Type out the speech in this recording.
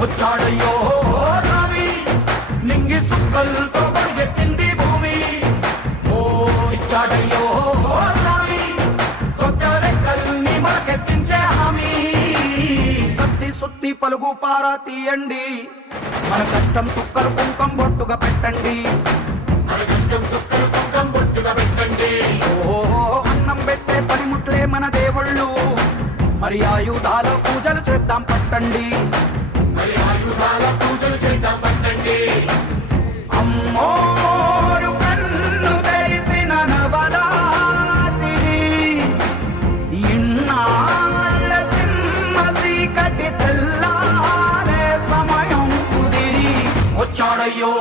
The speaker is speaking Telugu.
వచ్చాడయ్యో స్వామి నింగి సుక్కలతో పరిగెత్తింది భూమి ఓ ఇచ్చాడయ్యో స్వామి కొత్త రెక్కల్ని మనకెత్తించే హామీ కత్తి సుత్తి పలుగు పారా తీయండి మన కష్టం సుక్కలు కుంకం బొట్టుగా పెట్టండి మన కష్టం సుక్కలు కుంకం బొట్టుగా పెట్టండి ఓ అన్నం పెట్టే పనిముట్లే మన దేవుళ్ళు మరి ఆయుధాల పూజలు చేద్దాం పట్టండి మరి ఆయుధాల పూజలు చేద్దాం పట్టండి అమ్మోరు కన్ను తెరిసిన నవరాత్రి ఇన్నాళ్ళ సింహ చీకటి తెల్లారే సమయం కుదిరి వచ్చాడయ్యో